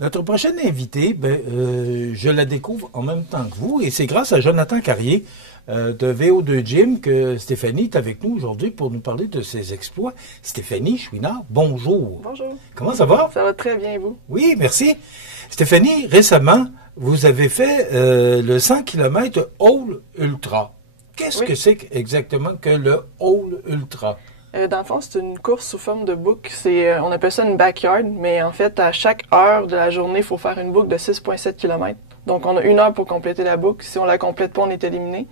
Notre prochaine invitée, je la découvre en même temps que vous et c'est grâce à Jonathan Carrier de VO2 Gym que Stéphanie est avec nous aujourd'hui pour nous parler de ses exploits. Stéphanie Chouinard, bonjour. Bonjour. Comment ça va? Ça va très bien et vous? Oui, merci. Stéphanie, récemment, vous avez fait le 100 km All Ultra. Qu'est-ce que c'est exactement que le All Ultra? Dans le fond, c'est une course sous forme de boucle. On appelle ça une backyard, mais en fait, à chaque heure de la journée, il faut faire une boucle de 6,7 km. Donc, on a 1 heure pour compléter la boucle. Si on la complète pas, on est éliminé.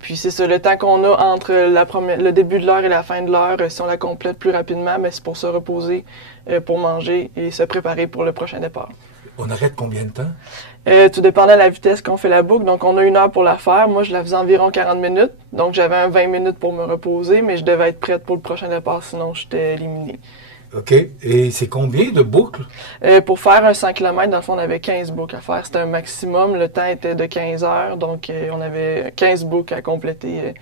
Puis c'est ça, le temps qu'on a entre le début de l'heure et la fin de l'heure, si on la complète plus rapidement, c'est pour se reposer, pour manger et se préparer pour le prochain départ. On arrête combien de temps? Tout dépendant de la vitesse qu'on fait la boucle. Donc, on a 1 heure pour la faire. Moi, je la faisais environ 40 minutes. Donc, j'avais 20 minutes pour me reposer, mais je devais être prête pour le prochain départ, sinon j'étais éliminée. OK. Et c'est combien de boucles? Pour faire un 100 km, dans le fond, on avait 15 boucles à faire. C'était un maximum. Le temps était de 15 heures. Donc, on avait 15 boucles à compléter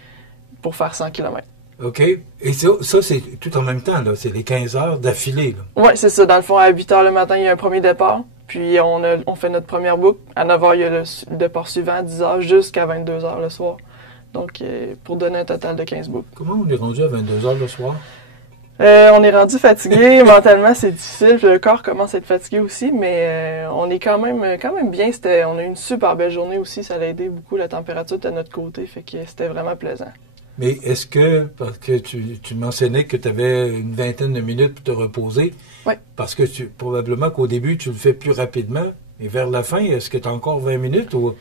pour faire 100 km. OK. Et ça c'est tout en même temps, là. C'est les 15 heures d'affilée, là. Oui, c'est ça. Dans le fond, à 8 heures le matin, il y a un premier départ. Puis, on fait notre première boucle. À 9 heures, il y a le départ suivant, à 10 heures, jusqu'à 22 heures le soir. Donc, pour donner un total de 15 boucles. Comment on est rendu à 22 heures le soir? On est rendu fatigué. Mentalement, c'est difficile. Le corps commence à être fatigué aussi, mais on est quand même bien. On a eu une super belle journée aussi. Ça a aidé beaucoup. La température était de notre côté. Fait que c'était vraiment plaisant. Mais est-ce que, parce que tu mentionnais que tu avais une vingtaine de minutes pour te reposer, oui. Parce que probablement qu'au début, tu le fais plus rapidement, et vers la fin, est-ce que tu as encore 20 minutes ou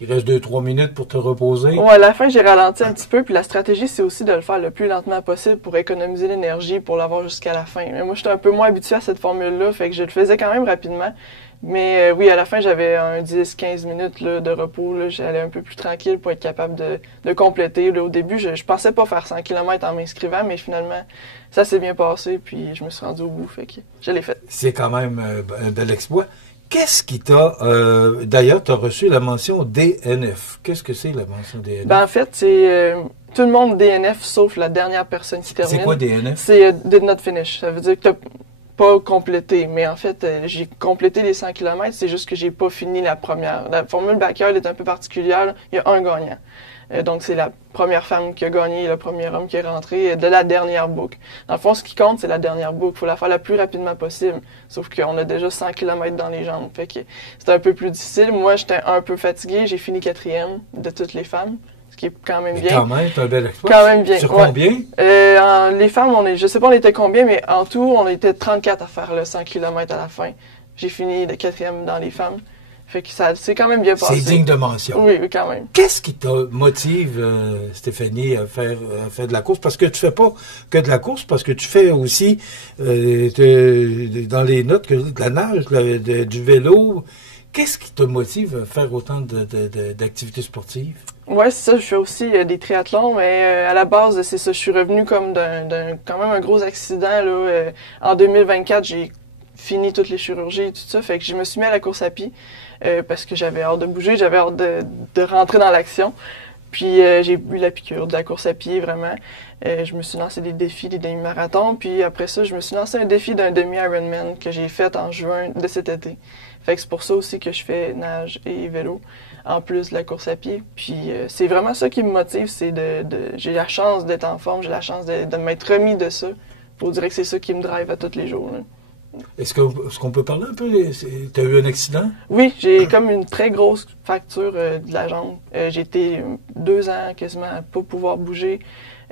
il reste 2-3 minutes pour te reposer? Oui, à la fin, j'ai ralenti un petit peu, puis la stratégie, c'est aussi de le faire le plus lentement possible pour économiser l'énergie, pour l'avoir jusqu'à la fin. Mais moi, j'étais un peu moins habituée à cette formule-là, fait que je le faisais quand même rapidement. Mais oui, à la fin, j'avais un 10-15 minutes là, de repos. J'allais un peu plus tranquille pour être capable de compléter. Là, au début, je pensais pas faire 100 km en m'inscrivant, mais finalement, ça s'est bien passé. Puis je me suis rendu au bout. Fait que je l'ai fait. C'est quand même un bel exploit. Qu'est-ce qui t'a... D'ailleurs, tu as reçu la mention DNF. Qu'est-ce que c'est la mention DNF? En fait, c'est... tout le monde DNF, sauf la dernière personne qui termine. C'est quoi DNF? C'est Did Not Finish. Ça veut dire que t'as pas complété, mais en fait, j'ai complété les 100 km, c'est juste que j'ai pas fini la première. La formule backyard est un peu particulière, il y a un gagnant. Donc, c'est la première femme qui a gagné et le premier homme qui est rentré de la dernière boucle. Dans le fond, ce qui compte, c'est la dernière boucle. Il faut la faire le plus rapidement possible. Sauf qu'on a déjà 100 km dans les jambes. Fait que c'est un peu plus difficile. Moi, j'étais un peu fatiguée. J'ai fini 4e de toutes les femmes. Ce qui est quand même bien. Quand même, c'est un bel exploit. Quand même bien. Sur combien? Les femmes, je sais pas on était combien, mais en tout, on était 34 à faire le 100 km à la fin. J'ai fini de 4e dans les femmes. Fait que ça c'est quand même bien passé. C'est digne de mention. Oui, quand même. Qu'est-ce qui te motive, Stéphanie, à faire de la course? Parce que tu fais pas que de la course, parce que tu fais aussi, dans les notes, de la nage, du vélo. Qu'est-ce qui te motive à faire autant d'activités sportives? Oui, c'est ça. Je fais aussi des triathlons, mais à la base, c'est ça. Je suis revenu comme d'un quand même un gros accident. Là, en 2024, j'ai fini toutes les chirurgies et tout ça. Fait que je me suis mis à la course à pied parce que j'avais hâte de bouger, j'avais hâte de rentrer dans l'action. Puis j'ai eu la piqûre de la course à pied, vraiment. Je me suis lancé des défis, des demi-marathons. Puis après ça, je me suis lancé un défi d'un demi-Ironman que j'ai fait en juin de cet été. Fait que c'est pour ça aussi que je fais nage et vélo, en plus de la course à pied. Puis c'est vraiment ça qui me motive, c'est j'ai la chance d'être en forme, j'ai la chance de m'être remis de ça. Pour dire que c'est ça qui me drive à tous les jours. Là. Est-ce qu'on peut parler un peu? Tu as eu un accident? Oui, j'ai comme une très grosse fracture de la jambe. J'ai été 2 ans quasiment à pas pouvoir bouger.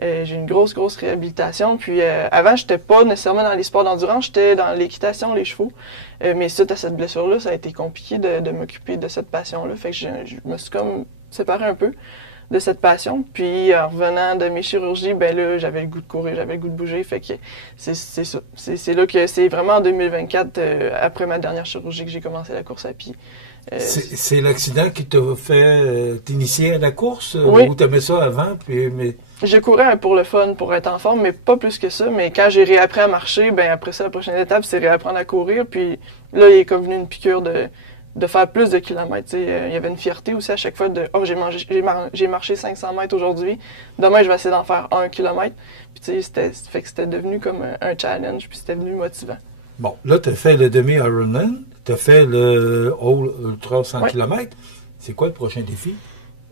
J'ai une grosse réhabilitation. Puis avant, j'étais pas nécessairement dans les sports d'endurance, j'étais dans l'équitation, les chevaux. Mais suite à cette blessure-là, ça a été compliqué de m'occuper de cette passion-là. Fait que je me suis comme séparé un peu de cette passion. Puis en revenant de mes chirurgies, ben là, j'avais le goût de courir, j'avais le goût de bouger. Fait que c'est ça. C'est là que c'est vraiment en 2024, après ma dernière chirurgie, que j'ai commencé la course à pied. C'est l'accident qui t'a fait t'initier à la course? Oui. Ou t'aimais ça avant? Mais... Je courais pour le fun, pour être en forme, mais pas plus que ça. Mais quand j'ai réappris à marcher, ben après ça, la prochaine étape, c'est réapprendre à courir. Puis là, il est comme venu une piqûre de faire plus de kilomètres. Il y avait une fierté aussi à chaque fois de « Oh, j'ai marché 500 mètres aujourd'hui. Demain, je vais essayer d'en faire 1 kilomètre. » Puis c'était devenu comme un challenge, puis c'était devenu motivant. Bon, là, tu as fait le demi-Ironman. tu as fait le All Ultra 100 km. C'est quoi le prochain défi?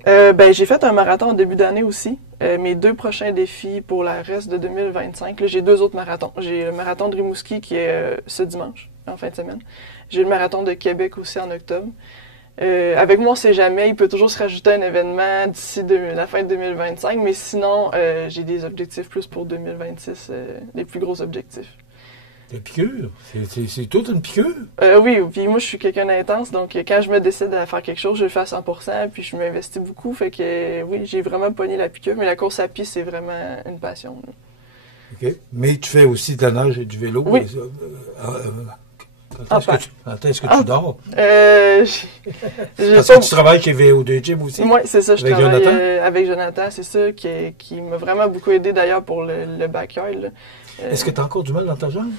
J'ai fait un marathon en début d'année aussi. Mes 2 prochains défis pour le reste de 2025, j'ai 2 autres marathons. J'ai le marathon de Rimouski qui est ce dimanche, en fin de semaine. J'ai le marathon de Québec aussi en octobre. Avec moi, on sait jamais. Il peut toujours se rajouter un événement d'ici la fin de 2025. Mais sinon, j'ai des objectifs plus pour 2026, les plus gros objectifs. La piqûre? C'est toute une piqûre? Oui, puis moi, je suis quelqu'un d'intense. Donc, quand je me décide à faire quelque chose, je le fais à 100%. Puis, je m'investis beaucoup. Fait que, oui, j'ai vraiment pogné la piqûre. Mais la course à pied, c'est vraiment une passion. OK. Mais tu fais aussi de la nage et du vélo? Oui. Quand est-ce que tu dors? Parce que tu travailles chez VO2 Gym aussi? Oui, c'est ça. Je avec travaille Jonathan? avec Jonathan. C'est ça qui m'a vraiment beaucoup aidé d'ailleurs pour le backyard. Est-ce que tu as encore du mal dans ta jambe?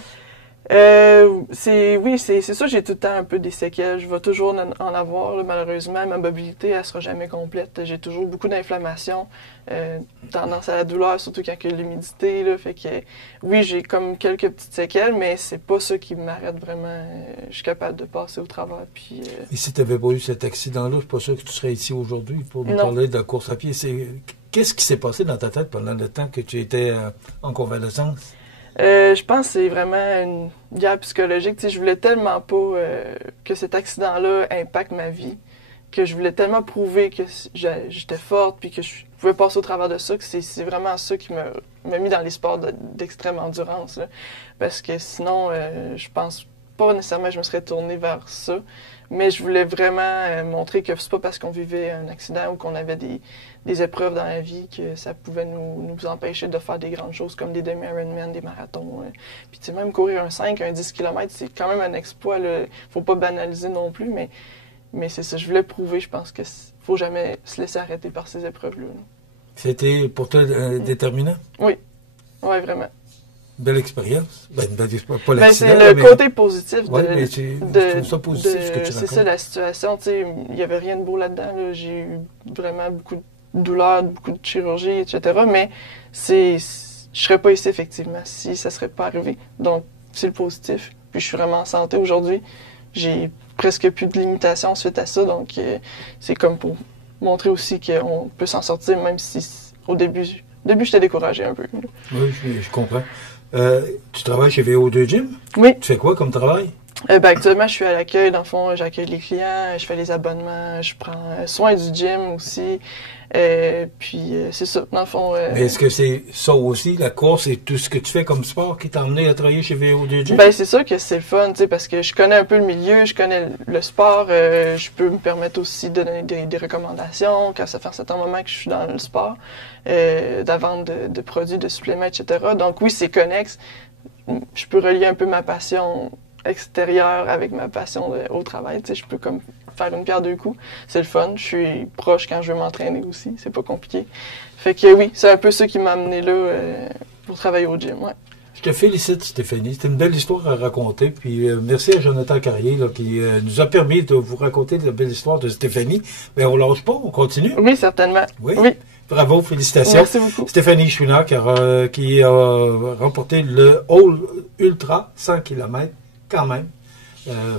Oui, c'est ça, j'ai tout le temps un peu des séquelles. Je vais toujours en avoir, là, malheureusement. Ma mobilité, elle sera jamais complète. J'ai toujours beaucoup d'inflammation, tendance à la douleur, surtout quand il y a l'humidité. Fait que, oui, j'ai comme quelques petites séquelles, mais c'est pas ça qui m'arrête vraiment. Je suis capable de passer au travers. Puis, Et si tu n'avais pas eu cet accident-là, je suis pas sûr que tu serais ici aujourd'hui pour nous parler de la course à pied. Qu'est-ce qui s'est passé dans ta tête pendant le temps que tu étais en convalescence? Je pense que c'est vraiment une guerre psychologique. Tu sais, je voulais tellement pas que cet accident-là impacte ma vie, que je voulais tellement prouver que j'étais forte puis que je pouvais passer au travers de ça, que c'est vraiment ça qui m'a mis dans les sports d'extrême endurance. Là. Parce que sinon, je pense pas nécessairement que je me serais tournée vers ça. Mais je voulais vraiment montrer que c'est pas parce qu'on vivait un accident ou qu'on avait des épreuves dans la vie que ça pouvait nous empêcher de faire des grandes choses comme des demi-Ironman, des marathons. Puis tu sais, même courir un 5, un 10 km, c'est quand même un exploit. Là. Faut pas banaliser non plus, mais c'est ça. Je voulais prouver, je pense que faut jamais se laisser arrêter par ces épreuves-là. C'était pour toi déterminant? Oui. Oui, vraiment. Belle expérience. Une belle expérience. Pas l'accident. C'est le côté positif je trouve ça positif ce que tu racontes. C'est ça la situation. Il n'y avait rien de beau là-dedans. Là. J'ai eu vraiment beaucoup de douleurs, beaucoup de chirurgie, etc. Mais je serais pas ici, effectivement, si ça serait pas arrivé. Donc, c'est le positif. Puis, je suis vraiment en santé aujourd'hui. J'ai presque plus de limitations suite à ça. Donc, c'est comme pour montrer aussi qu'on peut s'en sortir, même si au début j'étais découragée un peu. Oui, je comprends. Tu travailles chez VO2 Gym? Oui. Tu fais quoi comme travail? Actuellement, je suis à l'accueil. Dans le fond, j'accueille les clients, je fais les abonnements, je prends soin du gym aussi. Puis, c'est ça, dans le fond. Mais est-ce que c'est ça aussi, la course et tout ce que tu fais comme sport qui t'a emmené à travailler chez VO2 Gym? C'est sûr que c'est le fun, parce que je connais un peu le milieu, je connais le sport. Je peux me permettre aussi de donner des recommandations quand ça fait un certain moment que je suis dans le sport, de la vente de produits, de suppléments, etc. Donc oui, c'est connexe. Je peux relier un peu ma passion extérieure avec ma passion au travail. Je peux comme faire une pierre deux coups. C'est le fun. Je suis proche quand je veux m'entraîner aussi. C'est pas compliqué. Fait que oui, c'est un peu ça qui m'a amené là pour travailler au gym. Ouais. Je te félicite, Stéphanie. C'était une belle histoire à raconter. Puis merci à Jonathan Carrier là, qui nous a permis de vous raconter la belle histoire de Stéphanie. Mais on lâche pas, on continue. Oui, certainement. Oui. Oui. Bravo, félicitations. Merci beaucoup. Stéphanie Chouinard qui a remporté le All Ultra 100 km. Quand même,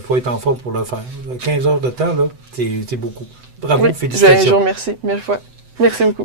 faut être en forme pour le faire. 15 heures de temps, là, c'est beaucoup. Bravo, félicitations. Je vous remercie, mille fois. Merci beaucoup.